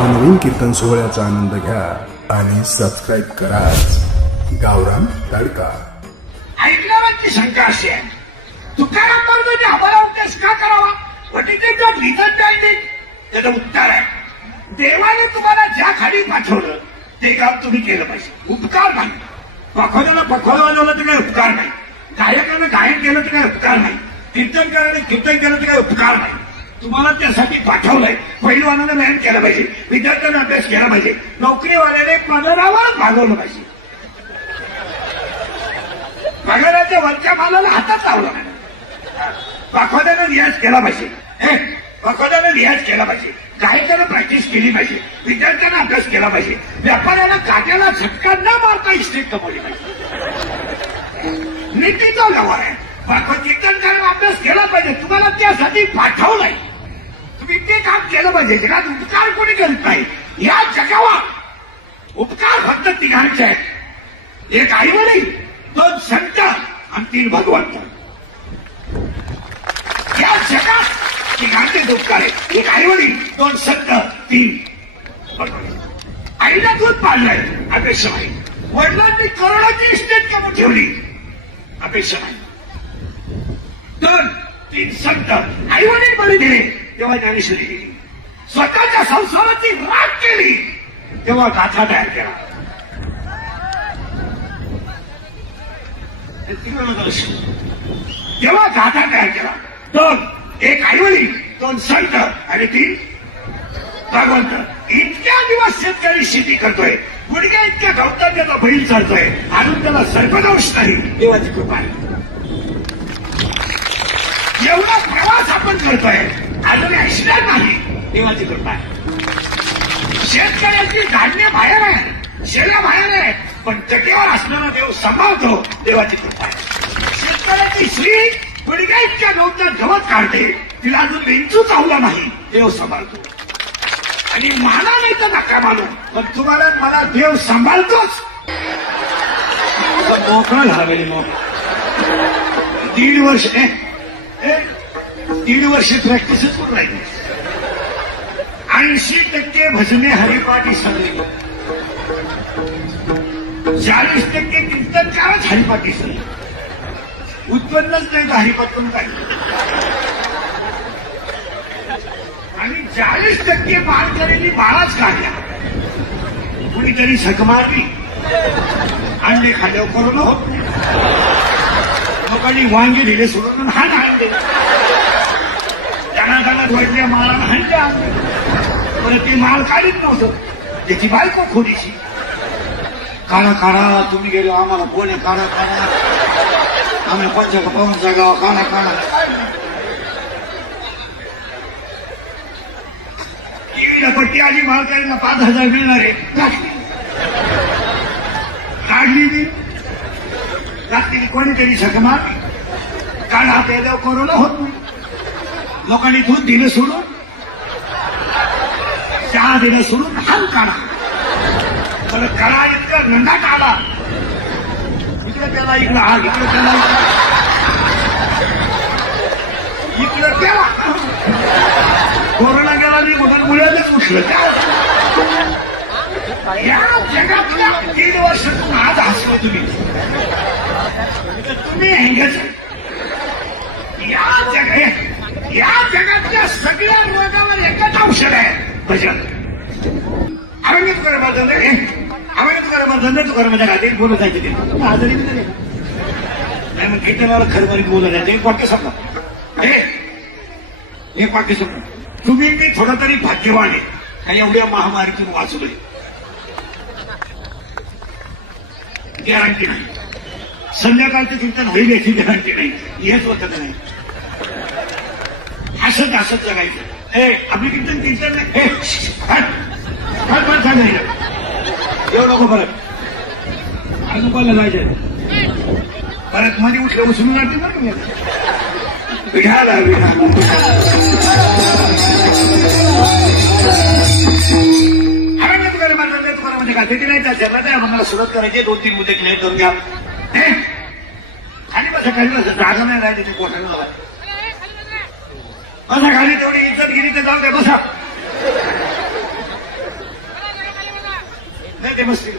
नवनवीन कीर्तन सोहळ्याचा आनंद घ्या आणि सबस्क्राईब करा गावरान तडका। ऐकणाऱ्यांची शंका अशी आहे, तुकाराम महाराजांनी आम्हाला उपदेश का करावा? वटिकेच्या भीतर जायचे त्याचं उत्तर आहे, देवाने तुम्हाला ज्या खाली पाठवलं ते काम तुम्ही केलं पाहिजे। उपकार नाही, पखोद्याला पखोद वाजवलं तर काही उपकार नाही, गायकानं गायन केलं तर काही उपकार नाही, कीर्तनकाराने कीर्तन केलं तर काही उपकार नाही। तुम्हाला त्यासाठी पाठवलंय, पहिलवानाने व्यायाम केला पाहिजे, विद्यार्थ्यांना अभ्यास केला पाहिजे, नोकरीवाल्याने पगारावर भागवलं पाहिजे, पगाराच्या वरच्या मालाला हातात लावलं पाहिजे, पखोद्यानं रियाज केला पाहिजे, पखोद्यानं रियाज केला पाहिजे, गायकानं प्रॅक्टिस केली पाहिजे, विद्यार्थ्यांना अभ्यास केला पाहिजे, व्यापाऱ्याला काट्याला झटका न मारता इस्टेट कमवली पाहिजे। नीतीचा व्यवहार आहे, कीर्तनकारांना अभ्यास केला पाहिजे, तुम्हाला त्यासाठी पाठवलंय, तुम्ही ते काम केलं पाहिजे। जगात उपकार कोणी करत नाही, या जगावर उपकार फक्त तिघांचे आहेत, एक आईवडील, दोन संत आणि तीन भगवंत। या जगात तिघांचेच उपकार आहेत, एक आईवडील, दोन संत, तीन भगवंत। आईला दूध पाळलंय, अपेक्षा नाही, वडिलांनी करोडाची इस्टेट करून ठेवली, अपेक्षा नाही, दोन तीन संत, आईवडील बळी दिले तेव्हा ज्ञानेश्वरी केली, स्वतःच्या संसाराची राख केली तेव्हा गाथा तयार केला, तेव्हा गाथा तयार केला। दोन, एक आईवडील, दोन संत आणि तीन भगवंत। इतक्या दिवस शेतकरी शेती करतोय, गुडघ्या इतक्या गवतात त्याचा बैल चालतोय, अजून त्याला सर्पदोष नाही, देवाची कृपा आहे। एवढा प्रवास आपण करतोय, अजून ऍक्सिडेंट नाही, देवाची कृपा आहे। शेतकऱ्याची धान्य बाहेर आहे, शेळ्या बाहेर आहे, पण तटीवर असणारा देव सांभाळतो, देवाची कृपा आहे। शेतकऱ्याची स्त्री गुडघ्या इतक्या गवतात गवत काढते, तिला अजून बेंचू चावला नाही, देव सांभाळतो। आणि मला नाही तर नका मानू, पण तुम्हाला मला देव सांभाळतोच। मोकळा झाला पाहिजे, मग 1.5 वर्ष प्रॅक्टिसच करून राहिली, 80% भजने हरिपाठी सगळे, 40% कीर्तनकारच हरिपाठी सगळे, उत्पन्नच नाही तर हरिपाठून काय, आणि 40% बाळ करेली बाळाच काढल्या, कुणीतरी झक मारली, अंडे खाल्यावर करोना होत नाही, लोकांनी वांगे दिले सोडून हा आणले, त्यांना धोडल्या माळाला हाणल्या, परत ते माल काढीत नव्हतं, त्याची बायको खोडीशी, काढा काढा तुम्ही गेलो आम्हाला कोणी काढा काढा, आम्ही पंचा पाहूनचा गाव काढा काढा, टीव्हीला पट्टी आली, मालकारीला 5,000 मिळणार आहे, काढली ती रात्री, कोणीतरी झक मारली, काढा प्यायला कोरोना होत नाही, लोकांनी दूध दिलं सोडून, चहा दिलं सोडून, हाल काढा, परत काढा इतका नंदा काढा, इकडे त्याला इकडं हाल, इकडे त्याला इकडे त्याला, कोरोना गेला नाही, कुठं मुलाच उठलं त्या। या जगातल्या 3 वर्षातून आज हसलो तुम्ही, तुम्ही हेंगच, या जगातल्या सगळ्या रोगावर एकच औषध आहे, भजन। आम्ही तुकाराम तुकारामाच्या गाडीत बोलत जायचे, ते आजारी नाही, मग कीर्तनाला खरबरीत बोलत जायचे, एक वाक्य सांगा, एक वाक्य सांगा, तुम्ही मी थोडं तरी भाग्यवान आहे का एवढ्या महामारीतून वाचलोय, गॅरंटी नाही, संध्याकाळचं कीर्तन होईल याची गॅरंटी नाही, हेच होतं नाही, हसत हसत जगायचं, आपली कीर्तन नाही, येऊ नको, परत अजून जायचं, परत मध्ये उठलं उचलून जाते बरं, विठाला विठाला तुकारामाच्या गाठीची नाही, त्या जन्मात आम्हाला सुरुवात करायची, 2-3 मुद्दे क्लिअर करून घ्या, आणि बस काही बस जागा नाही राहिली, ते कोठाला बसा, खाली तेवढी इज्जत गेली तर जाऊ द्या, बसा। नाही ते बसतील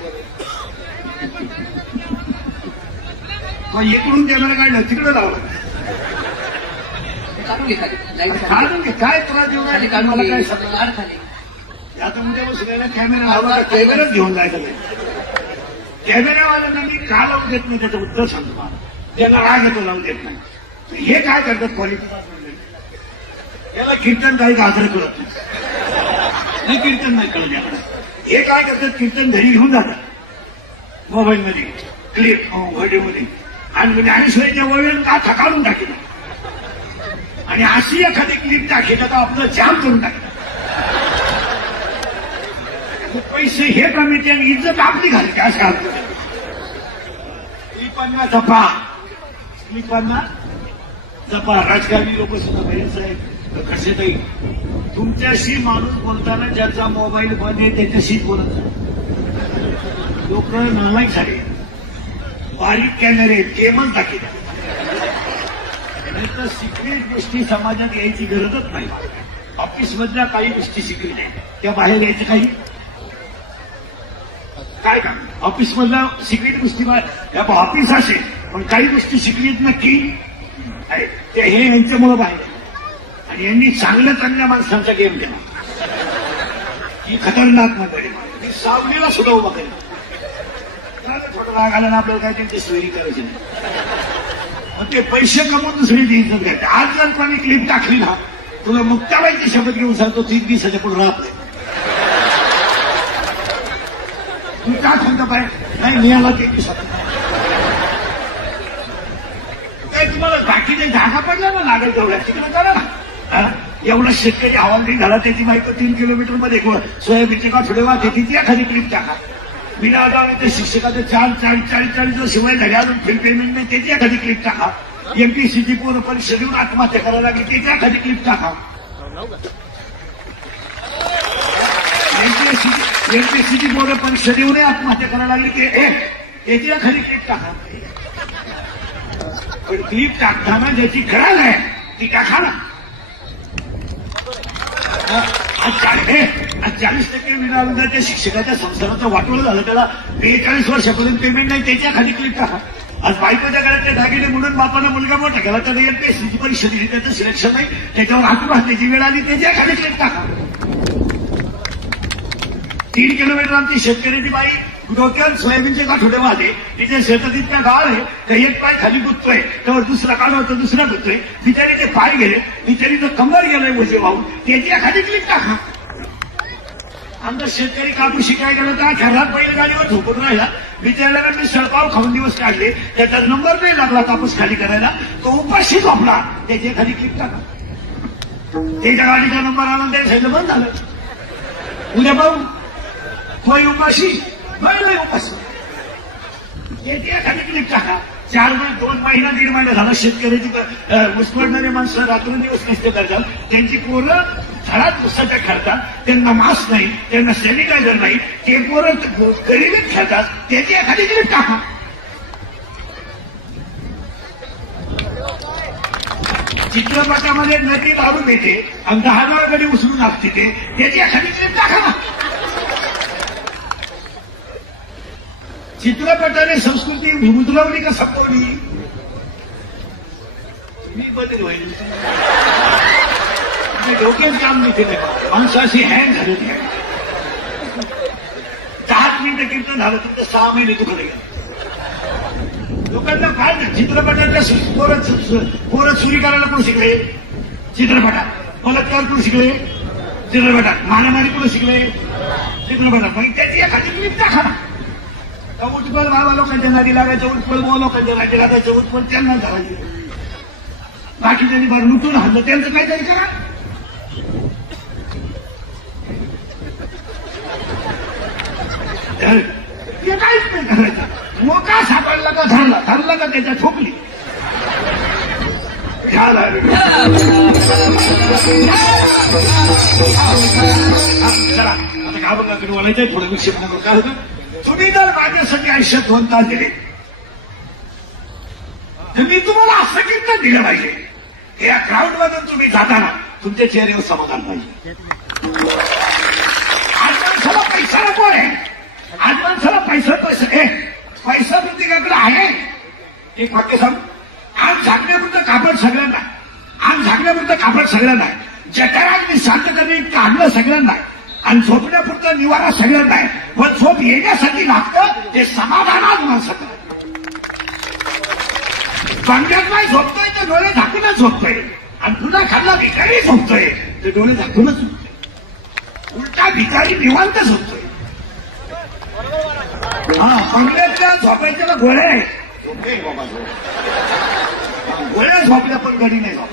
मग इकडून कॅमेरा काढलं तिकडे लावलं काढून घे काय तुला देऊन राहिली काय मला काय समजलं आता उद्या बसलेला कॅमेरा लावला कॅमेराच घेऊन जायचं नाही कॅमेरावाल्यांना मी का लावून देत नाही त्याचं उत्तर सांगतो मला त्यांना राग येतो लावून देत नाही हे काय करतात क्वालिटी याला कीर्तन काही आग्रह करत नाही कीर्तन नाही कळत याकडे हे काय करतात कीर्तन घरी घेऊन जातात मोबाईलमध्ये क्लिप व्हिडिओमध्ये आणि ज्ञानेश्वरीच्या वळण का थकाळून टाकेल आणि अशी एखादी क्लिप दाखवलं तर आपलं जाम करून टाकलं पैसे हे कमी आणि इज्जत आपली घालते अशा क्लिपांना जपा क्लिपांना जपा राजकारणी लोक सुद्धा साहेब कसे तरी तुमच्याशी माणूस बोलताना ज्याचा मोबाईल बंद आहे त्याच्याशीच बोलत लोक नालायक झाले बारीक कॅमेरे गेमच दाखवतात तर सिक्रेट गोष्टी समाजात यायची गरजच नाही ऑफिसमधल्या काही गोष्टी सिक्रेट आहेत त्या बाहेर यायचं काही काय का ऑफिसमधल्या सिक्रेट गोष्टी ऑफिस असेल पण काही गोष्टी सिक्रेट नक्की आहेत ते हे यांच्यामुळे बाहेर आणि यांनी चांगल्या माणसांचा गेम केला ही खतरनाक मंडळी ही सावलीला सुद्धा उभा केला थोडं राग आला ना आपल्याला काय त्यांची सोयरी करायची नाही मग ते पैसे कमवून दुसरी इज्जत घ्यायचे आज जर कोणी क्लिप टाकली ना तुला मुक्ताबाईची शपथ घेऊन सांगतो 3 दिवसाच्या पुढे राहत नाही तू का सांगता पाय नाही मिळाला 3 दिवसात तुम्हाला बाकीच्या जागा पडल्या ना लागेल तेवढ्या तिकडे करा ना एवढा शेतकरी हवालदिन झाला त्याची माहिती 3 किलोमीटर मध्ये सोयाबीनचे का थोडे वाट येते ती एखादी क्लिप टाका बिना आधार शिक्षकाचे 40 शिवाय झाले अजून फी पेमेंट नाही त्याची एखादी क्लिप टाका एमपीएससीची पूर्ण परीक्षा देऊन आत्महत्या करायला लागली त्याची एखादी क्लिप टाका एमपीएससीची पूर्ण परीक्षा देऊन आत्महत्या करायला लागली त्याची एखादी क्लिप टाका पण क्लिप टाकताना ज्याची गरज आहे ती टाका ना आज 40% विनारोधाच्या शिक्षकाच्या संसाराचं वाटोळं झालं त्याला 42 वर्षापर्यंत पेमेंट नाही त्याच्या खाली क्लिप टाका आज बायकोच्या घराच्या दागिने म्हणून बापानं मुलगा मोठा केला तर एमपीएससीची परीक्षा दिली त्याचं सिलेक्शन नाही त्याच्यावर आत्महत्येची वेळ आली त्याच्या खाली क्लिप टाका 3 किलोमीटर आमची शेतकऱ्याची बाई डोक्यावर सोयाबीनचे गाठोडे वाहते तिच्या शेतात इतका गाळ आहे तर एक पाय खाली गुततोय त्यावर दुसरा काढवतो दुसरा गुततोय बिचारीचे पाय गेले बिचारीचं कंबर गेलंय मुझे वाहून त्याची एखादी क्लिप टाका आमचा शेतकरी कापूस शिकाय गेला तर घरात बैलगाडीवर झोपून राहिला बिचारायला मी सळपाव खाऊन दिवस काढले त्याचा नंबर नाही लागला कापूस खाली करायला तो उपाशी झोपला त्याची एखादी क्लिप टाका त्याच्या गाडीचा नंबर आला त्या साईडला बंद झालं उद्या पाहू होय उपाशी बैल उपाशी याची एखादी क्लिप टाका 4 महिने 2 महिना 1.5 महिना झाला शेतकऱ्याची मुस्कळणारे माणसं रात्रंदिवस कष्ट करतात त्यांची पोरं झाडात उसाच्या खेळतात त्यांना मास्क नाही त्यांना सॅनिटायझर नाही ते पोरं गरिबीत खेळतात त्याची एखादी क्लिप टाका चित्रपटामध्ये नदी दारू देते आणि 10 गडी उचलून लागते त्याची एखादी क्लिप टाका ना चित्रपटाने संस्कृती उजलवली का संपवली मी बदल होईल डोक्यात काम नाही केलं माणसं अशी हँग झालेली आहे 10 मिनिटं कीर्तन झालं तुमचं 6 महिने तुकडे गेले लोकांना काय नाही चित्रपटाच्या पोरं चोरी करायला कोण शिकले चित्रपटात बलात्कार कोण शिकले चित्रपटात मारामारी कोण शिकले चित्रपटात मग त्याची एखादी क्लिप टाका ना उत्पल बाबा लोकांच्या नादी लागायचं उत्पल लोकांच्या नादी लागायचं उत्पल त्यांना झालं बाकी त्यांनी बरं लुटून हल्लं त्यांचं काहीतरी करा हे काहीच नाही करायचं मोका सापडला का धरला का त्याच्या ठोकली चला आता का बघा तुम्ही बोलायचंय थोडं विक्षेप नका काय होतं तुम्ही जर माझ्यासाठी आयुष्यात 2 तास दिले तर मी तुम्हाला असं कीर्तन दिलं पाहिजे की या क्राऊड मधून तुम्ही जाताना तुमच्या चेहऱ्यावर समाधान पाहिजे आज माणसाला पैसा नको आहे आज माणसाला पैसा प्रत्येकाकडे आहे. एक वाक्य सांग. आज झाकण्यापुरतं कापड सगळ्यांना, आज झाकण्यापुरतं कापड सगळ्यांना आहे. जठराग्नी शांत करणे काढणं सगळ्यांना आहे. आणि झोपण्यापुरतं निवारा सगळ्यांना आहे. पण झोप येण्यासाठी लागतं ते समाधानात माणसाचं. बंगल्यात नाही झोपतोय तर डोळे झाकूनच झोपतोय. आणि तुला खाल्ला भिकारी झोपतोय तर डोळे झाकूनच झोपतोय. उलटा भिकारी निवांत झोपतोय. हा, बंगल्यातल्या झोपायच्या गोळ्या आहेत. गोळ्या झोपल्या पण गडी नाही झोप.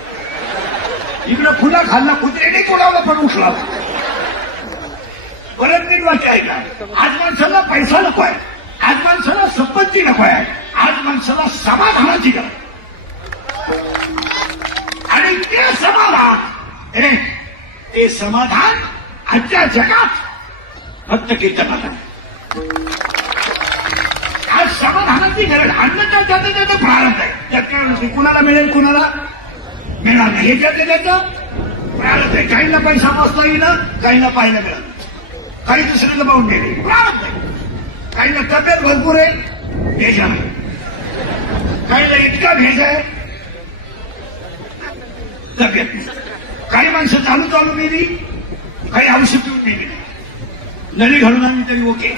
इकडं फुला खाल्ला कुत्र्याने तोडावलं पण उठला. परत नीट वाक्य आहे का? आज माणसाला पैसा नको आहे. आज माणसाला संपत्ती नको आहे. आज माणसाला समाधानाची गरज. आणि ते समाधान आजच्या जगात फक्त कीर्तनात आहे. आज समाधानाची गरज. अन्न तर त्याचं प्रारंभ आहे. त्यात काय कुणाला मिळेल कुणाला मिळणार नाही. हे त्याचं प्रारंभ आहे. काहींना पैसा मोजता येईल, काहींना पाहायला मिळालं, काही दुसऱ्याला पाहून गेले. प्रारंभ आहे. काहींना तब्येत भरपूर आहे, भेजा नाही. काहींना इतका भेज आहे तब्येत. काही माणसं चालू मेली, काही औषध पिऊन मेली. नळी घालून आम्ही तरी ओके.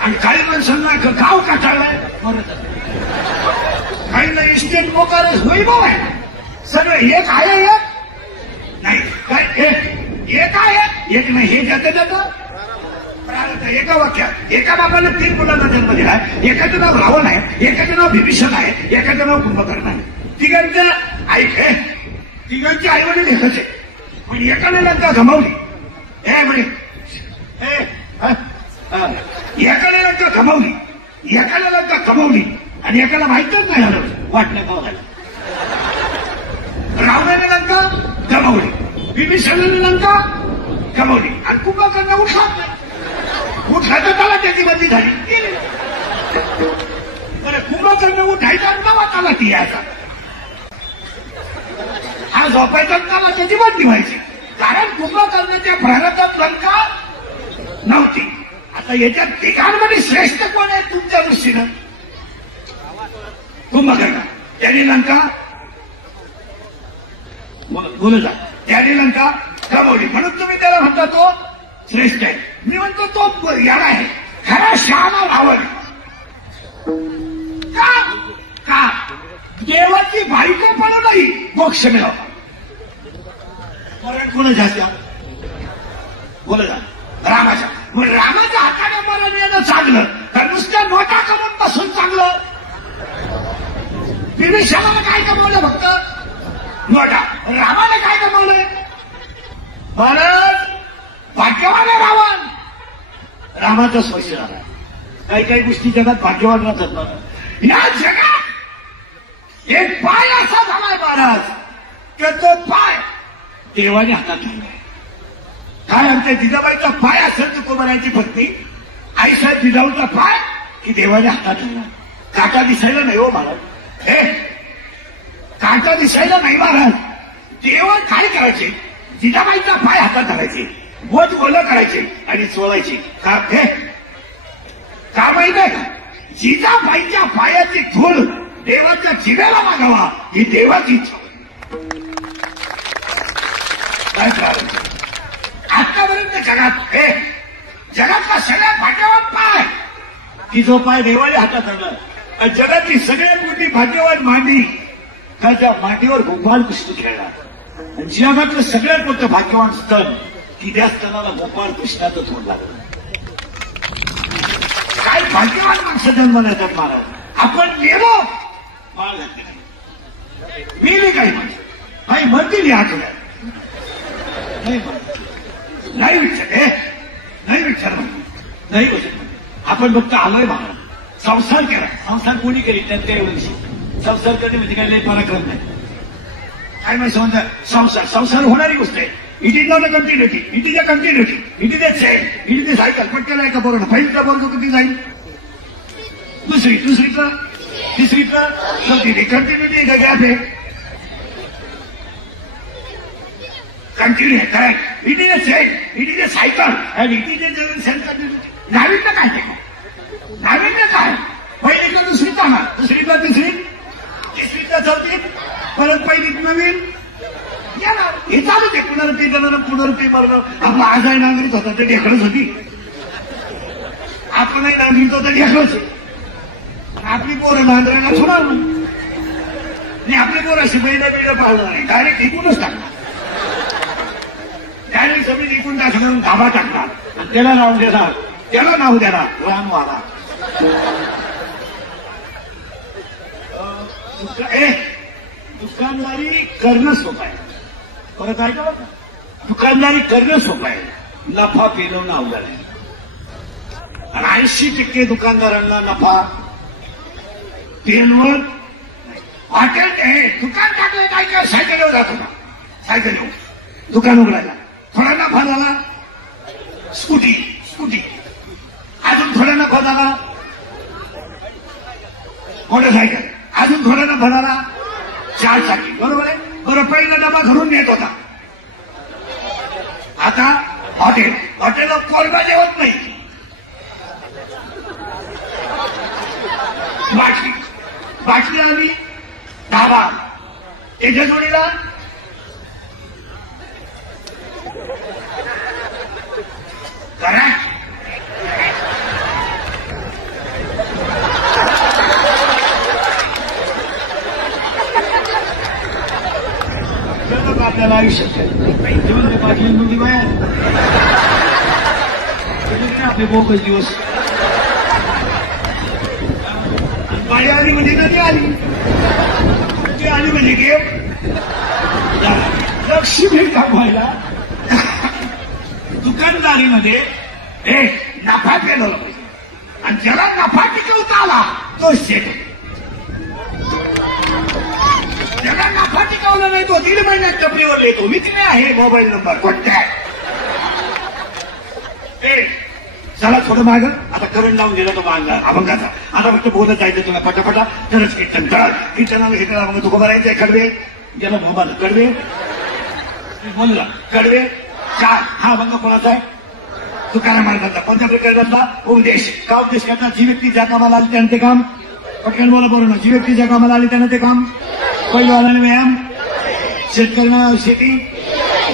आणि काही माणसांना गाव काटाळलाय मरत. काहींना इस्टेट मोकारच वैभव आहे. सगळं एक आहे एक नाही. काय एक आहे एक नाही. हे जातं एका वाक्यात. एका बाबाला 3 मुलांना जन्म दिलाय. एकाचं नाव रावण आहे, एकाचं नाव भीभीषण आहे, एकाचं नाव कुंभकर्ण आहे. तिघांच्या आई वडील एकच आहे. पण एकाने लंका गमावली. म्हणे एकाने लंका गमावली, एकाला लंका गमावली आणि एकाला माहितच नाही झालं वाटण्या पावसाला. रावणाने लंका गमावली, भीभीषणाने लंका गमावली आणि कुंभकर्ण उठला नाही. उठला तर त्याला त्याची बंदी झाली. कुंभकर्ण उठायचा आणि नवा त्याला ती यायचा. हा झोपायचा त्याला त्याची बंदी व्हायची. कारण कुंभकर्णाच्या प्रारंभात लंका नव्हती. आता याच्या तिघांमध्ये श्रेष्ठ कोण आहे तुमच्या दृष्टीनं? कुंभकर्ण. त्याने लंका बोलू जा. त्याने लंका गमावली म्हणून तुम्ही त्याला म्हणता तो श्रेष्ठ आहे. मी म्हणतो तो याला आहे. खरा शहाणा रावण. का देवाची बायको पण नाही मोक्ष मिळवला. मरण कोण जास्त बोल जा. रामाच्या. मग रामाच्या हाताने मरण येणं चांगलं तर नुसत्या नोटा करून बसून चांगलं? भीभीषणाला काय कमवलं? फक्त नोटा. रामाने काय कमवलंय? मरण. भाग्यवान आहे रावण. रामाचा स्पर्श झाला. काही गोष्टी जगात भाग्यवान राहतात ना. या जगात एक पाय असा झालाय महाराज की तो पाय देवाने हातात ठेवलाय. काय आमच्या जिजाबाईचा पाय असेल तुकोबारायची भक्ती. आईसाहेब जिजाऊचा पाय की देवाने हातात ठेवला. काटा दिसायला नाही हो महाराज. काटा दिसायला नाही महाराज. देव काय करायचे? जिजाबाईचा पाय हातात धरायचे, बोट गोलं करायचे आणि चोळायचे. का माहित आहे का? जिजाबाईच्या पायाची धूळ देवाच्या जिव्याला मागावा ही देवाची इच्छा. काय प्रारंभ आतापर्यंत जगातला सगळ्यात भाग्यवान पाय की जो पाय देवाच्या हातात आला. जगातली सगळ्यात मोठी भाग्यवान मांडी का त्या मांडीवर गोपाळ कृष्ण खेळला. जगातलं सगळ्यात मोठं भाग्यवान स्तन की त्या स्तनाला गोपाळ कृष्णाचं तोंड लागलं. काय भाग्यवान माणसं जन्माला येतात महाराज. आपण गेलो बाळ घातले नाही. मेली काही माणसं काही म्हणतील या आठवड्यात नाही विचार नाही विचार. आपण फक्त आलोय महाराज. संसार केला. संसार कोणी केली त्यात काही एवढं संसार करणे म्हणजे काय लय पराक्रम नाही. काय माहिती म्हणतात संसार होणारी गोष्ट आहे. It is not a continuity. It is a continuity. It is a chain. It is a cycle. पण त्याला एका बरोबर पहिलीचा बरोबर किती जाईल? दुसरीचं तिसरीचं चौथी. कंटिन्युटी का गॅप आहे? कंटिन्यू आहे. Correct. It is a chain. It is a cycle and it is a self continuity. नाविन्य काय ते? नाविन्य काय? पहिलीतलं दुसरीत जाणार, दुसरीतला तिसरीत, तिसरीतला चौथीत, परत पहिलीत नवीन येणार. हे चालूच आहे. पुनरुक्ती करणार, पुनरुक्ती मारणार. आपला आजही नागरिक होता ते ढेकळच होती, आपणही नागरिक होता ढेकळच आहे. आपली पोरं नांदरायला सोडणार नाही, आपली पोरं अशी बैला पाळणार नाही, डायरेक्ट इकूनच टाकणार. डायरेक्ट जमीन इकून टाकणार, धाबा टाकणार आणि त्याला नाव देणार, त्याला नाव देणार रानवाला. दुकानदारी करणं सोपं आहे. परत आहे का? दुकानदारी करणं सोपं आहे, नफा पेलवणं अवघड आहे. आणि 80% दुकानदारांना नफा पेलवत हॉटेल दुकान टाकलं काय काय सायकलीवर जातो का? सायकलीवर दुकान उघडायला थोडा नफा झाला, स्कूटी अजून थोडा नफा झाला, मोटरसायकल अजून थोडा नफा झाला, 4 चाकी. बरोबर आहे. बरं, पहिला डबा घरून नेत होता, आता हॉटेलला कोरडा जेवत नाही, बाटली आली, ढाबा त्याच्या जोडीला करा. आपल्याला आयुष्यात बाटली मुली बाहेर आपले बोकच दिवस. बाई आली म्हणजे कधी आली, ती आली म्हणजे गेम लक्ष्मी दाखवायला. दुकानदारीमध्ये नफा पेलवला पाहिजे आणि ज्याला नफा टिकवता आला तो शेत. ज्याला नफा टिकवला नाही तो 1.5 महिन्यात टपरीवर येतो. मी तिने आहे मोबाईल नंबर कॉन्टॅक्ट. चला थोडं माग, आता करंट लावून दिला तो अभंगाचा. आता फक्त बोलत जायचं तुला पटापटा. तरच कीर्तन कळत. कीर्तनाला हे मग तुका भरायचंय कडवे, ज्याला मोबाईल कडवे बोलला कडवे 4. हा अभंग कोणाचा आहे? तुकाराम महाराजांचा. कोणत्या प्रकारचा? उपदेश. का उपदेश करतात? जी व्यक्ती ज्या कामाला आली त्यानं ते काम. पटकन बोला बरोबर. जी व्यक्ती ज्या कामाला आली त्यानं ते काम. पहिलवानाने व्यायाम, शेतकऱ्यांना शेती,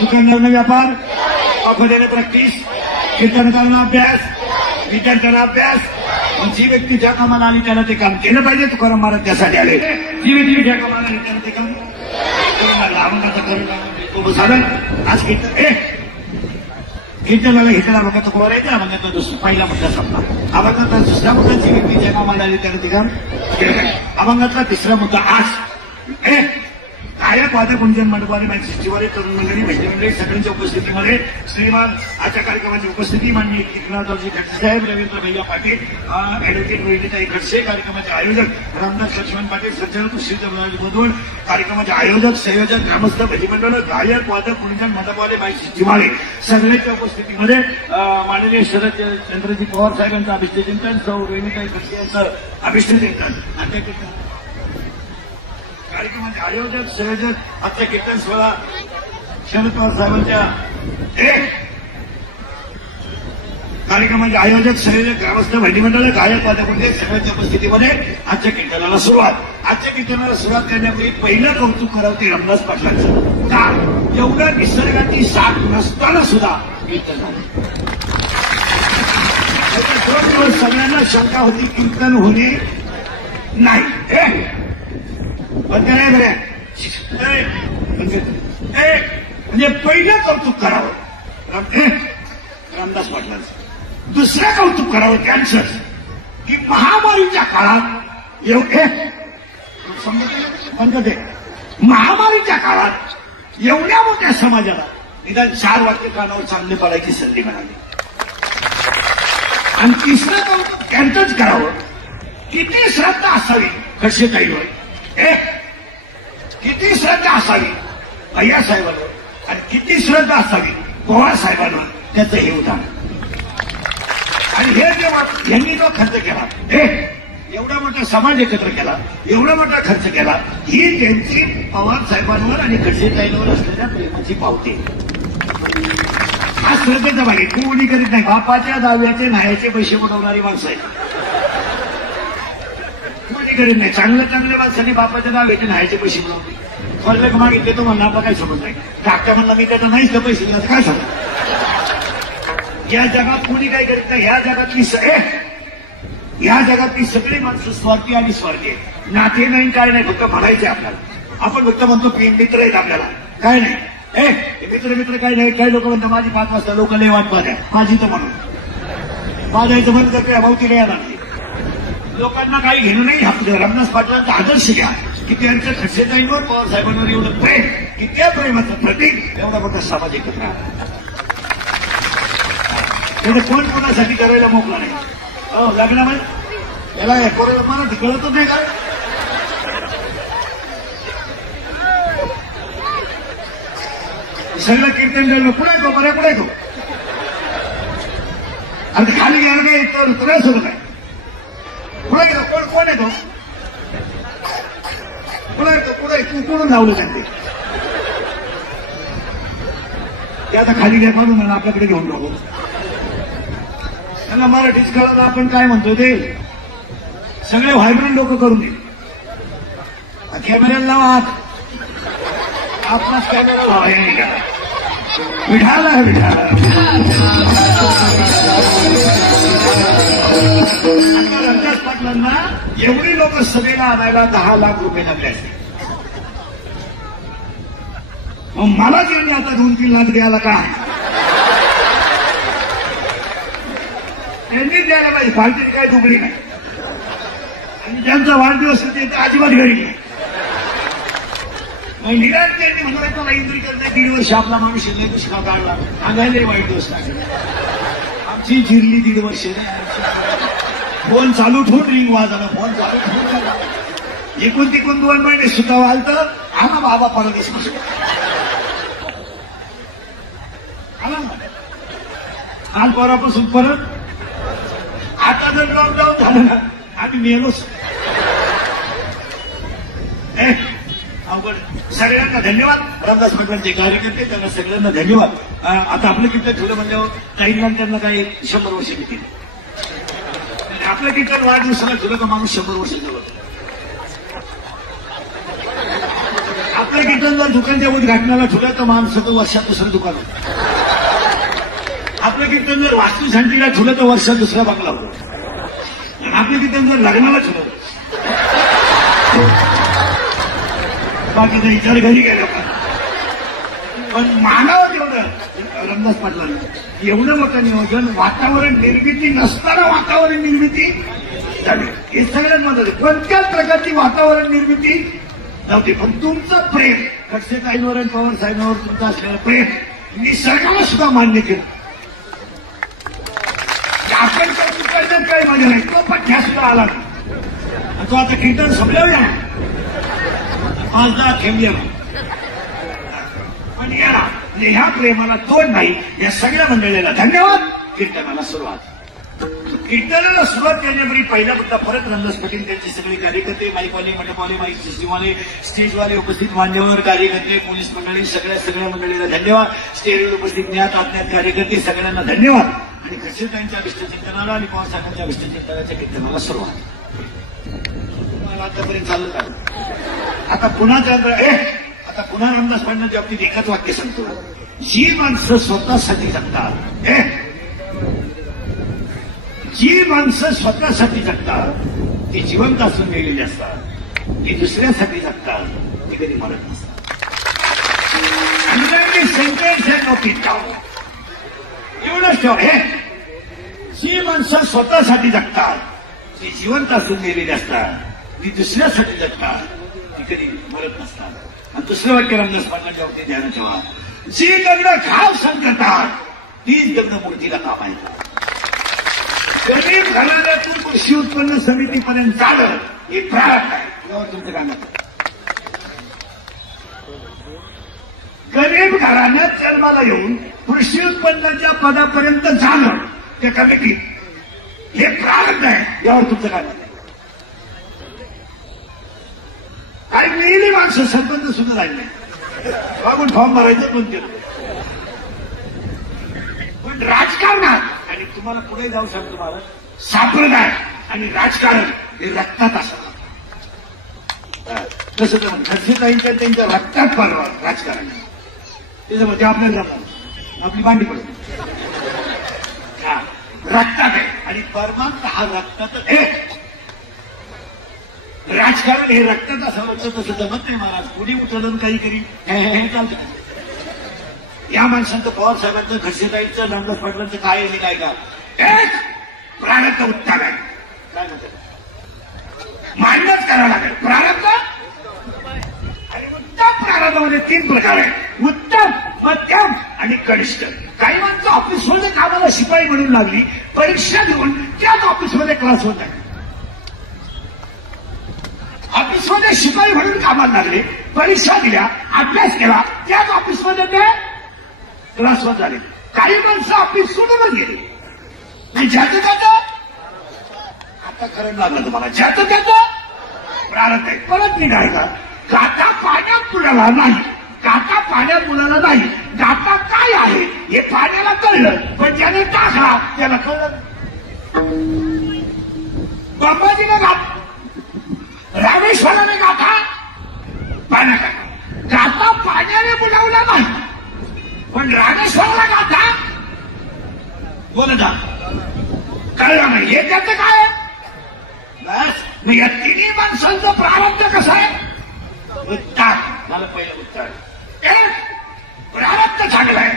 दुकानदारांना व्यापार, अभ्यासाने प्रॅक्टिस, कीर्तनकारांना अभ्यास, विद्यार्थ्यांना अभ्यास. जी व्यक्ती ज्या कामाला आली त्यानं ते काम केलं पाहिजे. तुकाराम महाराज त्यासाठी आले. जी व्यक्ती ज्या कामाला आली त्यानं ते काम अभंगाचा करून साधन. आज कीर्तनाला घेतला अभंगाचा कोरायचं. अभंगाचा पहिला मुद्दा संपला. अभंगाचा दुसरा मुद्दा जी व्यक्ती ज्या कामाला आली त्यानं ते काम केलं. अभंगातला तिसरा मुद्दा आज गायक वादक गुंजन मंडपाने माझी सचिवालय तरुण मंडळी महिला मंडळी सगळ्यांच्या उपस्थितीमध्ये श्रीमान आजच्या कार्यक्रमाची उपस्थिती माननीय एकनाथरावजी खडसे साहेब, रवींद्र भैया पाटील, ऍडव्होकेट रोहिणीताई खडसे, कार्यक्रमाचे आयोजक रामदास लक्ष्मण पाटील, संचालक श्रीधरराज बुधवड, कार्यक्रमाचे आयोजक संयोजक ग्रामस्थ भजी मंडळ, गायक वादक गुंजन मंडपाने माझी सचिवालय सगळ्यांच्या उपस्थितीमध्ये माननीय शरद चंद्रजी पवार साहेबांचं अभिष्टचिंतन, सौ रोहिणीताई खडसे यांचं अभिष्टचिंतन. कार्यक्रमाचे आयोजक संयोजक आजच्या कीर्तन सोहळा शरद पवार साहेबांच्या कार्यक्रमाचे आयोजक संयोजक ग्रामस्थ भजी मंडळ, गायक वादक म्हणजे सगळ्यांच्या उपस्थितीमध्ये आजच्या कीर्तनाला सुरुवात. आजच्या कीर्तनाला सुरुवात करण्यापूर्वी पहिलं कौतुक करावं ते रामदास पाटलांचं. का? एवढ्या निसर्गाची साथ नसताना सुद्धा कीर्तन झालं. सगळ्यांना शंका होती कीर्तन होणे नाही. म्हणजे पहिलं कौतुक करावं रामदास पाटलांचं. दुसरं कौतुक करावं त्यांचं की महामारीच्या काळात महामारीच्या काळात एवढ्या मोठ्या समाजाला निदान 4 वाक्य कानावर चांगले पडायची संधी मिळाली. आणि तिसरं कौतुक त्यांचंच करावं. किती श्रद्धा असावी कसे काही होय, किती श्रद्धा असावी भैया साहेबांवर आणि किती श्रद्धा असावी पवार साहेबांवर, त्याचं हे उदाहरण. आणि हे जेव्हा यांनी जो खर्च केला, एवढा मोठा समाज एकत्र केला, एवढा मोठा खर्च केला, ही त्यांची पवार साहेबांवर आणि खडसे साहेबांवर असलेल्या प्रेमाची पावती. हा श्रद्धेचा भाग आहे. कोणी करीत नाही. बापाच्या दाव्याचे न्यायाचे पैसे बुडवणारी माणसं आहेत. कोणी करीत नाही. चांगल्या माणसांनी बापाच्या दाव्याचे न्यायाचे पैसे बुडवले. वर्ग मागितले तो म्हणणं आपला काय समज नाही. धाकट्या म्हणलं मी त्याचं नाहीच तर पैसे द्यायचं काय समज. या जगात कोणी काय करीत नाही. या जगातली सगळी माणसं स्वार्थी आणि स्वार्थी आहेत. नाते नाही काय नाही. फक्त म्हणायचे आपल्याला. आपण फक्त म्हणतो मित्र आहेत आपल्याला. काय नाही. मित्र काय नाही. काही लोक म्हणतात माझी 5 वाजता लोक लय वाट पाहत्या. माझी तर म्हणून माझ्याचं बंद करते. भावतीला यायला नाही. लोकांना काही घेणं नाही. आपल्या रामदास पाटलांचा आदर्श घ्या की त्यांच्या खडसेताईंवर पवार साहेबांवर एवढं प्रेम की त्या प्रेमाचं प्रतीक एवढा मोठा समाज एकत्र आला. कोण कोणासाठी करायला मोकळा नाही. लग्नामध्ये याला कोणाला मला कळतच नाही का. सगळं कीर्तन केलं पुढे येतो बऱ्या पुढे येतो. आणि खाली गेलं नाही तर त्रास होत नाही. पुढे गेलो कोण येतो पुढे येतो. पुढे तू कोणून लावलं त्यांचे ते आता खाली घ्या म्हणून मला आपल्याकडे घेऊन जाऊ. त्यांना मराठीच कळलं आपण काय म्हणतो ते सगळे व्हायब्रंट लोक करून दे. कॅमेऱ्याला लावा. आपलाच कॅमेरा लावा. विठाला रामदास पाटलांना एवढी लोक सभेला आणायला 10 लाख रुपये लागले असते. मग मला त्यांनी आता 2-3 लाख द्यायला काय त्यांनीच द्यायला पाहिजे. पार्टीची काही डुबळी नाही. आणि ज्यांचा वाढदिवस ते अजिबात घरी नाही. निराश त्यांनी म्हणून मला इंद्री करता 1.5 वर्ष आपला माणूस नाही दुष्काळ काढला. अंगायला वाईट दिवस लागले. आमची जिरली 1.5 वर्ष. फोन चालू ठेवून रिंग वाजला. फोन चालू ठेवून एकूण 2 महिने सुद्धा वालतं. आला बाबा परदेश आला काल पोरापासून परत. आता जर लॉकडाऊन झालं ना आम्ही मेलोच. अवघड. सगळ्यांना धन्यवाद. रामदास पाटलांचे कार्यकर्ते त्यांना सगळ्यांना धन्यवाद. आता आपलं कीर्तन ठेवलं म्हणजे काही त्यांना काही 100 वर्ष किती. आपलं कीर्तन वाढदिवसाला ठेवलं तर माणूस 100 वर्ष ठेवलं. आपलं कीर्तन जर दुकानच्या उद्घाटनाला ठेवलं तर माणसं वर्षात दुसरं दुकान होतं. आपलं कीर्तन जर वास्तुशांतीला ठेवलं तर वर्षात दुसरा बंगला होतो. आपलं कीर्तन जर लग्नाला ठेवलं बाकीचा विचार घरी गेला. पण मानावं तेवढं रामदास पाटलांना एवढं मोठं नियोजन. वातावरण निर्मिती नसताना वातावरण निर्मिती झाली. हे सगळ्यात महत्वाचं. कोणत्याच प्रकारची वातावरण निर्मिती नव्हती. पण तुमचं प्रेम खडसेताईंवर आणि पवार साहेबांवर तुमचं असलेलं प्रेम निसर्गाला सुद्धा मान्य केलं. आपण कौतुक करण्यात काही मजा नाही. तो पठ्या सुद्धा आला नाही. तो आता कीर्तन संपल्यावर या 5-10 थेंब पण या ह्या प्रेमाला तोड नाही. या सगळ्या मंडळीला धन्यवाद. कीर्तनाला सुरुवात करण्यापूर्वी पहिला मुद्दा परत रामदास पाटील त्यांचे सगळे कार्यकर्ते माईकवाले मंडपवाले माईक सिस्टीमवाले स्टेजवाले उपस्थित मान्यवर कार्यकर्ते पोलीस मंडळी सगळ्या मंडळीला धन्यवाद. स्टेजवर उपस्थित ज्ञात अज्ञात कार्यकर्ते सगळ्यांना धन्यवाद. आणि खडसेताईंच्या अभिष्टचिंतनाला आणि पवार साहेबांच्या अभिष्टचिंतनाच्या कीर्तनाला सुरुवात. तुम्हाला आतापर्यंत चाललं का. आता पुन्हा रामदास पाटलांच्या बाबतीत एकच वाक्य सांगतो. जी माणसं स्वतःसाठी जगतात ती जिवंत असून गेलेली असतात. ती दुसऱ्यासाठी जगतात. ती कधी मरत नसतात. सेंटेन्स एवढंच ठेव. जी माणसं स्वतःसाठी जगतात ती जिवंत असून गेलेली असतात. ती दुसऱ्यासाठी जगतात. ती कधी मरत नसतात. आणि दुसरं वाक्य रामदास पाटलांच्या बाबतीत ध्यान ठेवा. जी दगडं खाव सांगतात तीच दगडं मूर्तीला काम आहेत. गरीब घराण्यातून कृषी उत्पन्न समितीपर्यंत झालं ही प्रारंभ आहे. यावर तुमचं काय मत. गरीब घराण्यात जन्माला येऊन कृषी उत्पन्नाच्या पदापर्यंत झालं त्या कमिटीत हे प्रारंभ आहे. यावर तुमचं काय मत. काही मिळली माणसं सरपंच सुद्धा राहिले मागून फॉर्म भरायचं पण केलं. पण राजकारणात आणि तुम्हाला पुढे जाऊ शकतो मला संप्रदाय आणि राजकारण हे रक्तात असतं. तसं तर खर्चेताईंच्या त्यांच्या रक्तात पडवा राजकारण त्याच्यामध्ये आपल्याला जमणार आपली मांडी पडते रक्तात आहे आणि परमात्मा हा रक्तात राजकारण हे रक्तात असावं तसं जमत नाही महाराज. कोणी उचलून काही करी हे चालतं. या माणसांचं पवार साहेबांचं खर्चेताईंचं नामदास पाटलांचं काय आहे काय का प्रारब्ध उत्तम आहे काय म्हणतात मान्यच करावं लागेल. प्रारब्ध आणि उत्तम प्रारब्धामध्ये 3 प्रकार आहे उत्तम मध्यम आणि कनिष्ठ. काही माणसं ऑफिसमध्ये कामाला शिपाई म्हणून लागली परीक्षा देऊन त्याच ऑफिसमध्ये क्लास होत आहे. ऑफिसमध्ये शिपाई म्हणून कामाला लागले परीक्षा दिल्या अभ्यास केला त्याच ऑफिसमध्ये ते क्लासवर झाले. काही माणसं ऑफिस सोडूनच गेली नाही ज्याचं त्याचं आता खरं लागलं तुम्हाला ज्याचं त्याचं प्रारब्ध आहे. परत निघायचा गाता पाण्यात मुलाला नाही गाता पाण्यात मुलाला नाही गाता काय आहे हे पाण्याला कळलं पण ज्याने टाकला त्याला कळलं. बाबाजीने रामेश्वराने गाथा पाण्यात गाथा पाण्याने बुडवला नाही पण रामेश्वराला गाथा बोलता कळलं नाही हे त्याचं काय बस. मग या तिन्ही माणसांचं प्रारब्ध कसं आहे उत्तर मला पहिलं उत्तर प्रारब्ध चांगलं आहे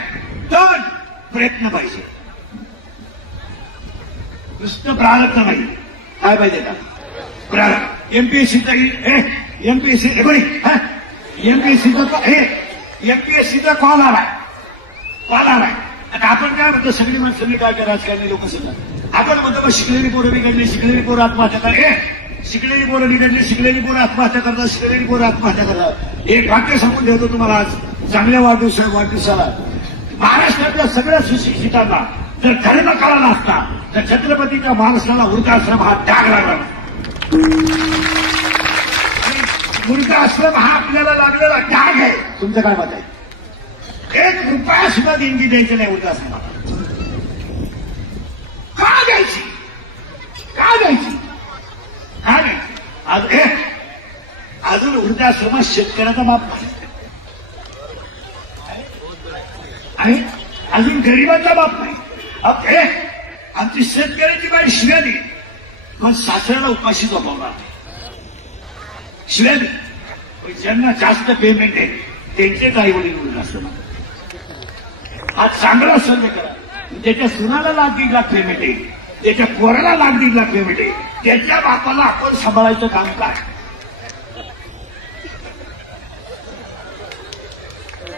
2 प्रयत्न पाहिजे नुसतं प्रारब्ध नाही काय पाहिजे का प्रारब्ध. एमपीएससीचा एमपीएससी एमपीएससीचा कॉल आलाय आता आपण काय म्हणतो सगळी माणसं काय राजकारणी लोक सुद्धा आपण म्हणतो मग शिकलेली पोरं बिघडली शिकलेली पोरं आत्महत्या करतात शिकलेली पोरं बिघडली शिकलेली पोरं आत्महत्या करतात शिकलेली पोरं आत्महत्या करतात. एक वाक्य सांगून ठेवतो तुम्हाला आज चांगल्या वाढदिवसाला महाराष्ट्रातल्या सगळ्या सुशिक्षितांना जर धर्म कळाला असता तर छत्रपतीच्या महाराष्ट्राला वृद्धाश्रम हा त्याग लागला. वृद्धाश्रम हा आपल्याला लागलेला त्याग आहे. तुमचं काय मत आहे? 1 रुपया सुद्धा देणगी द्यायची नाही वृद्धाश्रमाला. का द्यायची अजून वृद्धाश्रमात शेतकऱ्याचा बाप नाही अजून गरिबाचा बाप नाही. आमची शेतकऱ्याची बाई शिव्याली पण सासऱ्याला उपाशी झोपवणार शिव्याली. ज्यांना जास्त पेमेंट आहे त्यांचेच आई वडील वृद्धाश्रमात. आज चांगला सर्वे करा ज्याच्या सुनाला $1.5 लाख पेमेंट आहे त्याच्या पोराला $1.5 लाख पेमेंट आहे त्याच्या बापाला आपण सांभाळायचं काम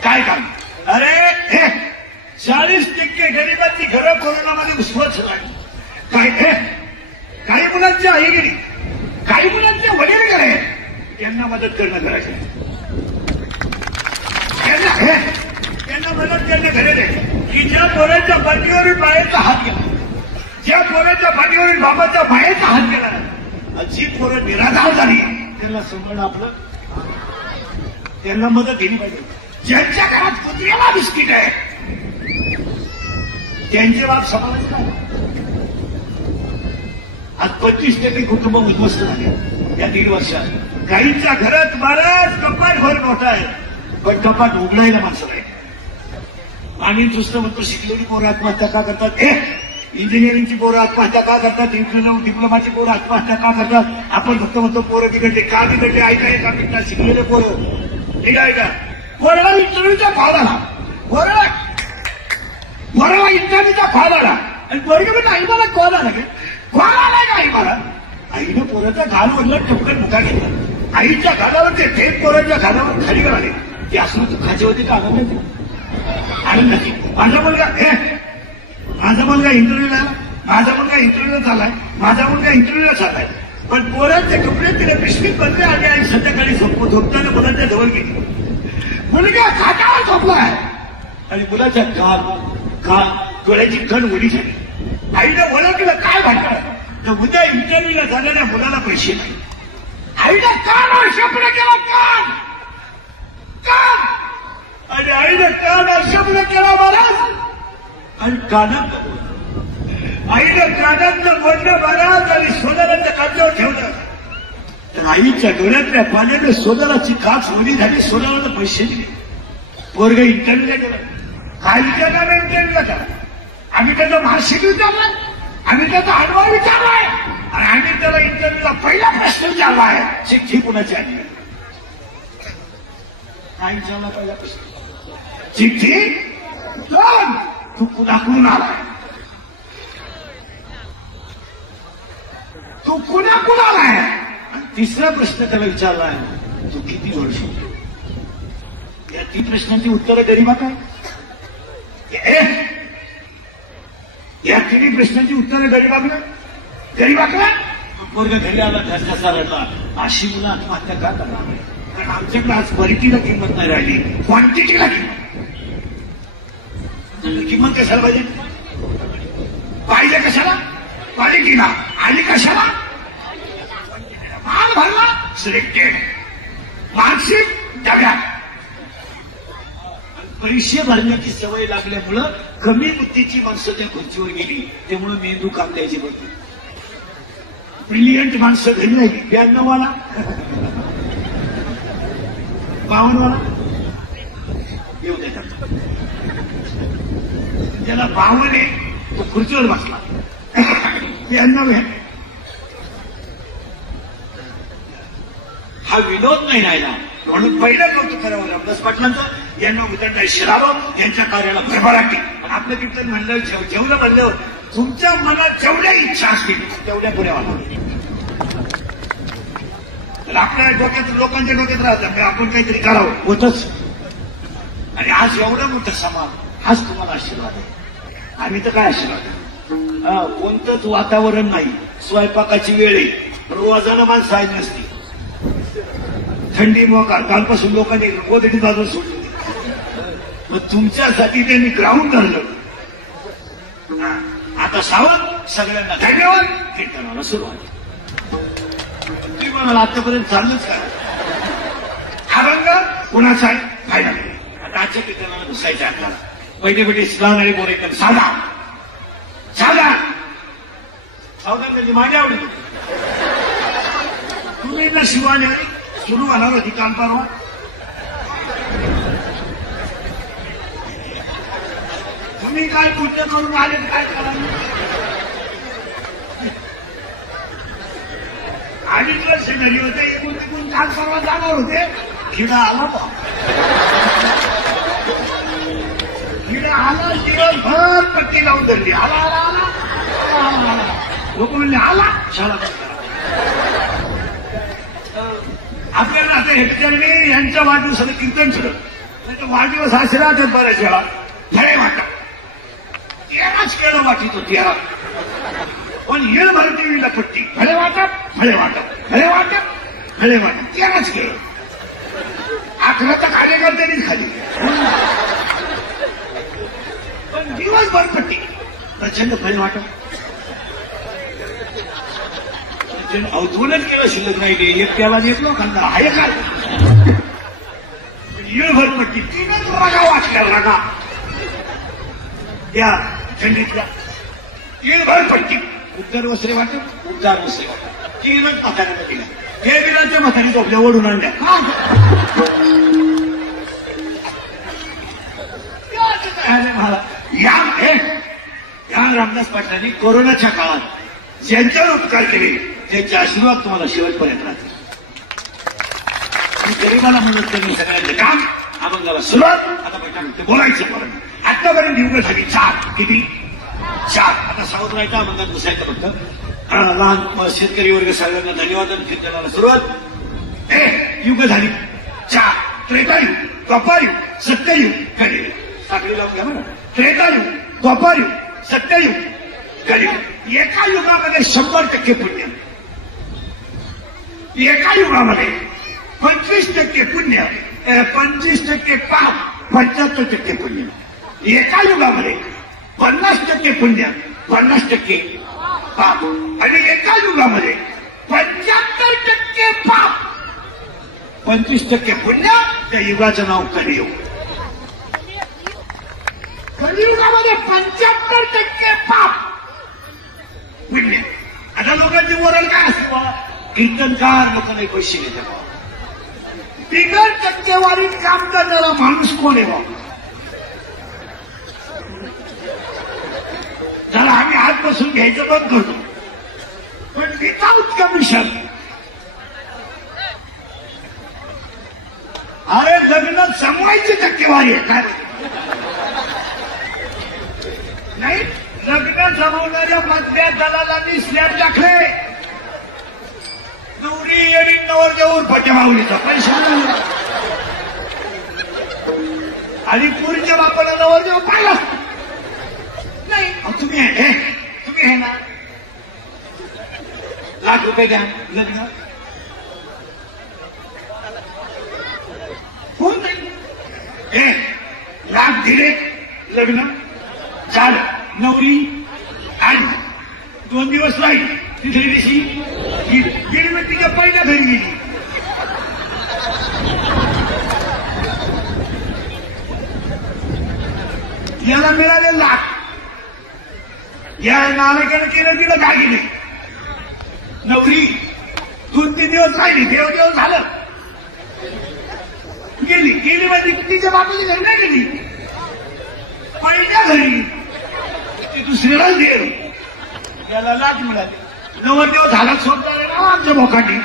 काय काम. अरे 40% गरिबांची घरं कोरोनामध्ये उसवत झाली. काही मुलांची आई गेली काही मुलांचे वडील गेले त्यांना मदत करणं करायचं त्यांना मदत करणं करायचं की ज्या पोरांच्या पाठीवरील बाहेरचा हात गेला ज्या पोरांच्या पाठीवरील बाबाच्या बाहेरचा हात गेला जी पोरं निराधार झाली त्यांना सांभाळणं आपलं त्यांना मदत केली पाहिजे. ज्यांच्या घरात कुत्र्याला बिस्किट आहे त्यांचे बाप सांभाळायचे नाही. आज 25% कुटुंब उद्ध्वस्त झाले या 1.5 वर्षात. काहींच्या घरात बराच कपाट भर मोठा आहे पण कपाट उघडायला माणसं नाही. आणि दुसरं म्हणतो शिकलेली पोरं आत्महत्या का करतात इंजिनिअरिंगची पोरं आत्महत्या का करतात डिप्लोमाची पोरं आत्महत्या का करतात. आपण फक्त म्हणतो पोरं बिघडले का बिघडले ऐका मिनिटात शिकलेले पोरं ठीक आहे का पोराला इंटरव्ह्यूचा कॉल आला पोराला इंटरव्ह्यूचा कॉल आला आणि पोरगी म्हणजे आई मला कॉल आला कॉल आलाय का आई मला आईनं पोराचा घाल वडला टपकन मुका घेतला आईच्या घालावर ते थेट पोराच्या घालावर खाली आले ते असं खाचे होते का आनंद नाही. माझा मुलगा इंटरव्ह्यूला चाललाय माझा मुलगा इंटरव्ह्यूला चाललाय पण पोरांचे कपडे तिला पिशवीत बदले आले आणि संध्याकाळी झोपताना मुलांच्या जवळ गेली. मुलगा खाटावर झोपलाय आणि मुलाच्या डोळ्याची कण उडी झाली. आईनं ओळखलं काय भांडण तर उद्या इंटरव्ह्यूला झालेल्या मुलाला पैसे नाही. आईनं कान शब्द केला कान आणि आईनं कान शब्द केला महाराज आणि कानात आईनं कानातलं बोलणं महाराज आणि सोनाराच्या कांद्यावर ठेवलं तर आईच्या डोळ्यातल्या पाण्याने सोनाराची काच वरी झाली. सोनाराला पैसे दिले. पोरग इंटरव्ह्यूला गेलं. काय विचारणार इंटरव्ह्यूला का आम्ही त्याचा मार्कशीट विचारलाय, आम्ही त्याचा अनुभव विचारलाय आणि आम्ही त्याला इंटरव्ह्यूला पहिला प्रश्न विचारलाय चिठ्ठी कुणाची आणली. काय विचारला पहिला प्रश्न? चिठ्ठी कोण? तू कुणाकडून आलाय? तू कुणाकडून आलाय? आणि तिसरा प्रश्न त्याला विचारलाय तू किती वर्ष? या 3 प्रश्नांची उत्तरं गरीबा काय? या 3 प्रश्नांची उत्तरं गरीबाकडे पोरग घरी आला घरचा रडला. अशी मुलं आत्महत्या का करणार? कारण आमच्याकडे आज क्वालिटीला किंमत नाही राहिली, क्वांटिटीला किंमत कशाला पाहिजे? पाहिजे कशाला? क्वालिटीला. आणि कशाला? माल भरला सिलेक्टेड, मार्कशीट डब्यात. पैसे भरण्याची सवय लागल्यामुळं कमी बुद्धीची माणसं त्या खुर्चीवर गेली. त्यामुळे मेंदू काम द्यायची होती. ब्रिलियंट माणसं घरी राहिली. 92 वाला 52 वाला येऊ देतात. ज्याला 52 आहे तो खुर्चीवर बसला. 92 आहे. हा विनोद नाही राहिला. म्हणून पहिलं कौतुक करावं रामदास पाटलांचं. यांना उदंड शिरावं, यांच्या कार्याला भरभराटी. आपलं कीर्तन म्हणलं जेवढं म्हणलं तुमच्या मनात जेवढ्या इच्छा असतील तेवढ्या पुऱ्या व्हावं. तर आपल्या डोक्यात लोकांच्या डोक्यात राहतं आपण काहीतरी करावं होतच. आणि आज एवढं मोठं समाज हाच तुम्हाला आशीर्वाद आहे. आम्ही तर काय आशीर्वाद आहे? कोणतंच वातावरण नाही. स्वयंपाकाची वेळ आहे. रोजानं माणसं आहे नसती. थंडी मोकार कालपासून लोकांनी गोदडी बाजून सोडली. मग तुमच्यासाठी त्यांनी ग्राउंड धरलं. आता सावध सगळ्यांना धन्यवाद. कीर्तनाला सुरुवात. तुम्ही म्हणाला आतापर्यंत चाललंच का? हा रंग कुणाचा आहे? फायदा नाही. आता आजच्या कीर्तनाला घुसायचं आपल्याला. पहिले स्नान आणि बोर एकदम साधा म्हणजे माझ्या आवडीत. तुम्ही ना शिवाने सुरू होणार होती काम परवा. तुम्ही काय पूजा करून आले काय करा? अडीच वर्ष झाली होते. एकूण तिकून काल परवा जाणार होते. किडा आला बा. किडा आला. दिवसभर पट्टी लावून धरली. आला आला आला लोक म्हणले आला शाळा. आपल्याला आता हेक्टरने यांच्या वाढदिवसाला कीर्तन सुरू. नाही तर वाढदिवस हा शिरात बऱ्याच वेळा फळे वाटत. 13च केळं वाटीत होती. पण येळ भर देवीला पट्टी. फळे वाटप 13च केळं. 11 तर कार्यकर्त्यांनीच खाली. पण दिवसभर पट्टी. प्रचंड फळे वाटप. अवधूनच केलं शिल्लक नाही. एक त्याला एक लोकांना आहे काय? येळभर पट्टी. 3च रागा वाचल्या. रागा त्या थंडीतल्या येळभर पट्टी. उत्तर वस्त्रे वाटत. उद्गार वस्त्रे वाटत. 3च म्हाताऱ्याला दिल्या. हे बिलाच्या म्हातारी झोपल्या ओढून आणल्या. या रामदास पाटलांनी कोरोनाच्या काळात ज्यांच्यावर उपकार केले त्यांचे आशीर्वाद तुम्हाला शेवटपर्यंत राहतील. गरीबाला मदत करणे सगळ्यांचे काम. अभंगाला सुरुवात. आता बैठक बोलायचं परत. आतापर्यंत युग झाली 4. किती? 4. आता सावध राहायचं. अभंगात बसायचं फक्त. लहान शेतकरी वर्ग सगळ्यांना धन्यवाद. कीर्तनाला सुरुवात. युग झाली 4. त्रेतायुग, द्वापारयुग, सत्ययुग, कलियुग. साखळी लावून घ्या म्हणा. त्रेतायुग, द्वापारयुग, सत्ययुग, कलियुग. एका युगामध्ये 100% पुण्य. एका युगामध्ये 25% पुण्य, 25% पाप, 75% पुण्य. एका युगामध्ये 50% पुण्य, 50% पाप. आणि एका युगामध्ये 75% पाप, 25% पुण्य. त्या युगाचं नाव कलियुग. कलियुगामध्ये 75% पाप म्हणजे आता लोकांची वरण काय असते बा कीर्तनकार लोकांना पैसे घेते बा बिगर टक्केवारीत काम करणारा माणूस कोण आहे बा जरा आम्ही आजपासून घ्यायचं बंद करतो पण विदाउट कमिशन अरे लग्न जमवायची टक्केवारी आहे काय नाही लग्न जमवणाऱ्या मतभेद दलालांनी स्लॅब टाकले नवरी येडी नवर देऊन पट्टे माऊलीचा पैसा आणि पुरीच्या बापाला नवर देऊ पाहिला नाही तुम्ही हे ना ₹1,00,000 द्या लग्न होत नाही लाख दिले लग्न झालं नवरी आणि 2 दिवस राहील तिसऱ्या दिवशी गेली मग तिच्या पहिल्या घरी गेली याला मिळाले लाख या नालायकानं केलं तिला काय गेले नवरी 2-3 दिवस राहिली देव झालं गेली म्हणजे तिच्या बापाची घरी नाही गेली पहिल्या घरी ती दुसऱ्यालाच गेली याला लाच मिळाली नवरदेव झाला सोडणार आमच्या भोकांनी